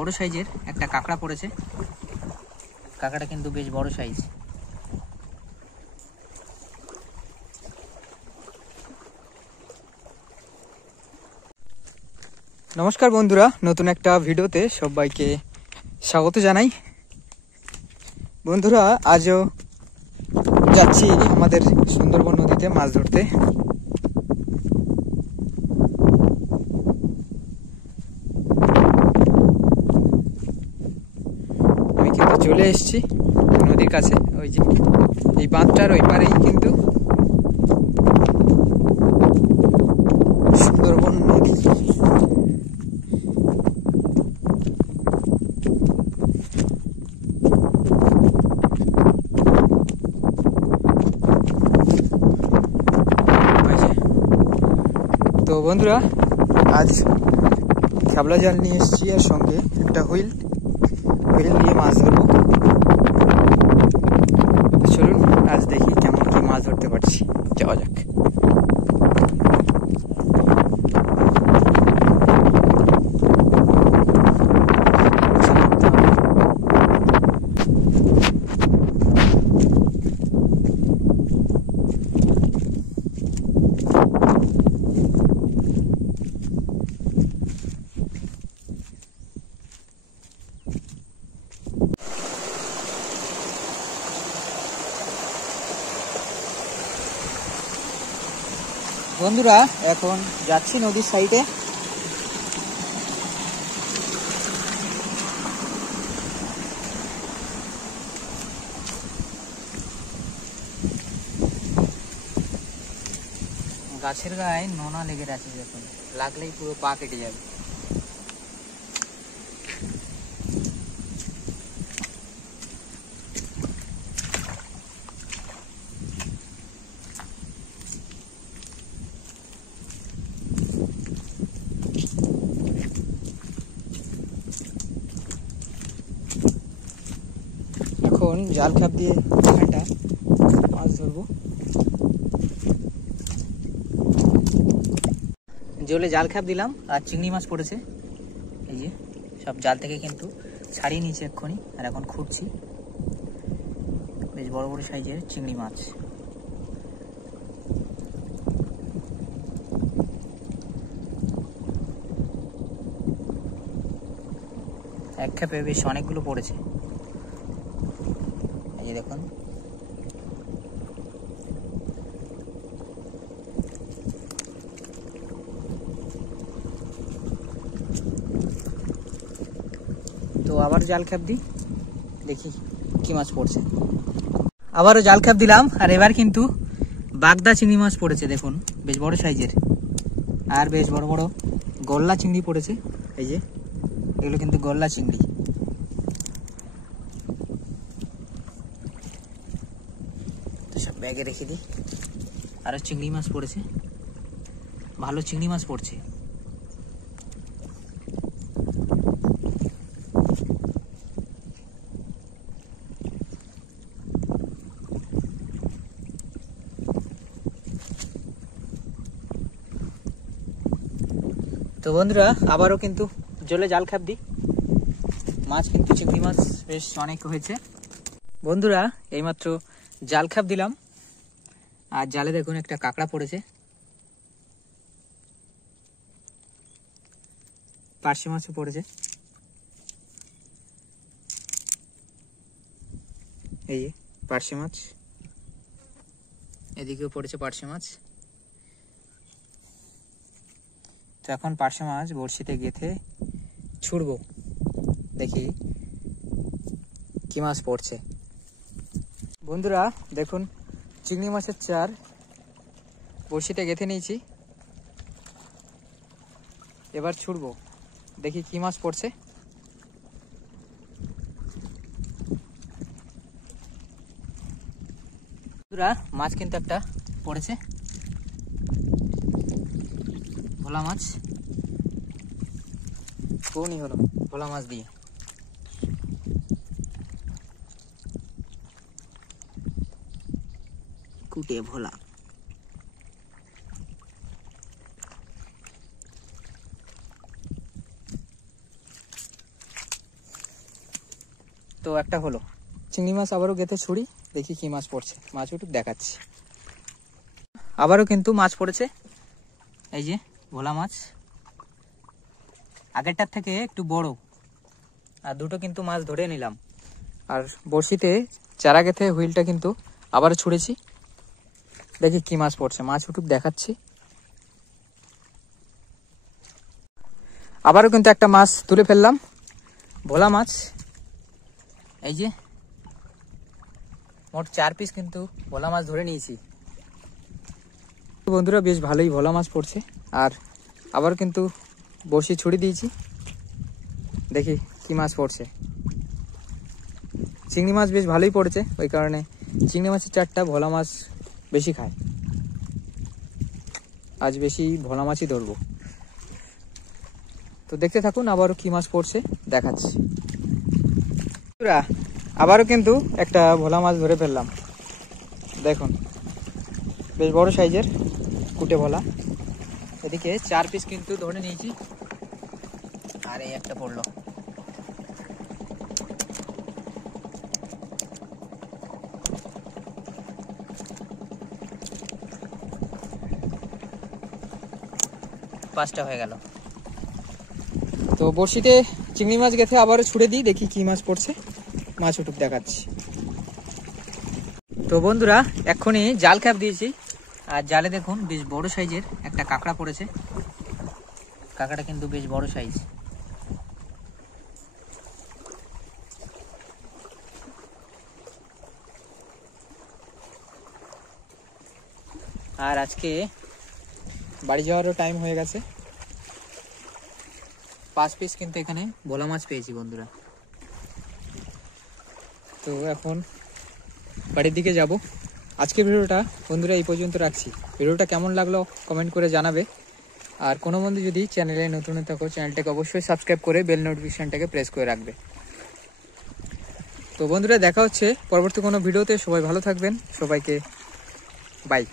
বড় সাইজের একটা কাঁকড়া পড়েছে। কাঁকড়াটা কিন্তু বেশ বড় সাইজ। নমস্কার বন্ধুরা, নতুন একটা ভিডিওতে সবাইকে স্বাগত জানাই। বন্ধুরা, আজও যাচ্ছি আমাদের সুন্দরবন নদীতে মাছ ধরতে। আমি কিন্তু চলে এসেছি নদীর কাছে। ওই যে এই বাঁধটার ওই পারেই কিন্তু সুন্দরবন নদী। তো বন্ধুরা, আজ খেবলা জাল নিয়ে এসেছি আর সঙ্গে একটা হুইল নিয়ে মাছ ধরবো। চলুন আজ দেখি কেমন কি মাছ ধরতে পারছি। যাওয়া যাক। বন্ধুরা, এখন যাচ্ছি নদীর সাইডে। গাছের গায়ে নোনা লেগে আছে, দেখুন লাগলেই পুরো পা কেটে যাবে। এখন জাল খাপ দিয়ে এখানটা মাছ ধরবো। জলে জাল খাপ দিলাম আর চিংড়ি মাছ পড়েছে। এই যে সব জাল থেকে কিন্তু ছাড়িয়ে নিয়েছি এক্ষুনি, আর এখন খুঁড়ছি। বেশ বড় বড় সাইজের চিংড়ি মাছ। এক খেপে বেশ অনেকগুলো পড়েছে। এই যে দেখুন। তো আবার জাল খ্যাপ দিই, দেখি কি মাছ পড়ছে। আবারও জাল খ্যাপ দিলাম, আর এবার কিন্তু বাগদা চিংড়ি মাছ পড়েছে। দেখুন বেশ বড় সাইজের, আর বেশ বড় বড় গলদা চিংড়ি পড়েছে। এই যে এগুলো কিন্তু গলদা চিংড়ি। তো সব ব্যাগে রেখে দিই। আরো চিংড়ি মাছ পড়েছে, ভালো চিংড়ি মাছ পড়ছে। তো বন্ধুরা, আবারও কিন্তু জলে জাল খাপ দিই। মাছ কিন্তু চিংড়ি মাছ বেশ অনেক হয়েছে। বন্ধুরা, এইমাত্র জাল খাপ দিলাম, আর জালে দেখুন একটা কাঁকড়া পড়েছে। পার্শে মাছও পড়েছে। এই পার্শে মাছ, এদিকেও পড়েছে পার্শে মাছ। তো এখন পার্শে মাছ বড়শিতে গেঁথে ছুড়বো, দেখি কি মাছ পড়ছে। বন্ধুরা দেখুন, চিংড়ি মাছের চার বড়শিতে গেঁথে নিয়েছি। এবার ছুড়বো, দেখি কি মাছ পড়ছে। বন্ধুরা, মাছ কিন্তু একটা পড়েছে, ভোলা মাছ। কোনই হলো ভোলা মাছ দিয়ে। কুটে ভোলা। তো একটা হলো। চিংড়ি মাছ আবারও গেতে ছুড়ি, দেখি কি মাছ পড়ছে। মাছ উঠুক দেখাচ্ছি। আবারও কিন্তু মাছ পড়েছে, এই যে ভোলা মাছ, আগেরটার থেকে একটু বড়। আর দুটো কিন্তু মাছ ধরে নিলাম। আর বড়শিতে চারা গেথে হুইলটা কিন্তু আবার ছুঁড়েছি, দেখি কি মাছ পড়ছে। মাছ উঠুক দেখাচ্ছি। আবারও কিন্তু একটা মাছ তুলে ফেললাম, ভোলা মাছ। এই যে মোট 4 পিস কিন্তু ভোলা মাছ ধরে নিয়েছি। বন্ধুরা বেশ ভালোই ভোলা মাছ পড়ছে। আর আবার কিন্তু বড়শি ছুড়ে দিয়েছি, দেখি কি মাছ পড়ছে। চিংড়ি মাছ বেশ ভালোই পড়েছে, ওই কারণে চিংড়ি মাছের চারটা, ভোলা মাছ বেশি খায়। আজ বেশি ভোলা মাছই ধরবো। তো দেখতে থাকুন আবারও কি মাছ পড়ছে দেখাচ্ছি। আবারও কিন্তু একটা ভোলা মাছ ধরে ফেললাম, দেখুন বেশ বড় সাইজের কুটে ভোলা। এদিকে 4 পিস কিন্তু ধরে নিয়েছি। আর এই একটা পড়লো। পাঁচটা হয়ে গেল। তো বড়শিতে চিংড়ি মাছ গেথে আবারও ছুড়ে দিই, দেখি কি মাছ পড়ছে। মাছ উঠুক দেখাচ্ছি। তো বন্ধুরা এক্ষুনি জাল খ্যাপ দিয়েছি, আর জালে দেখুন বেশ বড় সাইজের একটা কাঁকড়া পড়েছে। কাঁকড়াটা কিন্তু বেশ বড় সাইজ। আর আজকে বাড়ি যাওয়ারও টাইম হয়ে গেছে। 5 পিস কিন্তু এখানে ভোলা মাছ পেয়েছি বন্ধুরা। তো এখন বাড়ির দিকে যাব। আজকের ভিডিওটা বন্ধুরা এই পর্যন্ত রাখছি। ভিডিওটা কেমন লাগলো কমেন্ট করে জানাবে। আর কোনো বন্ধু যদি চ্যানেলে নতুন থাকো, চ্যানেলটাকে অবশ্যই সাবস্ক্রাইব করে বেল নোটিফিকেশনটাকে প্রেস করে রাখবে। তো বন্ধুরা দেখা হচ্ছে পরবর্তী কোনো ভিডিওতে। সবাই ভালো থাকবেন, সবাইকে বাই।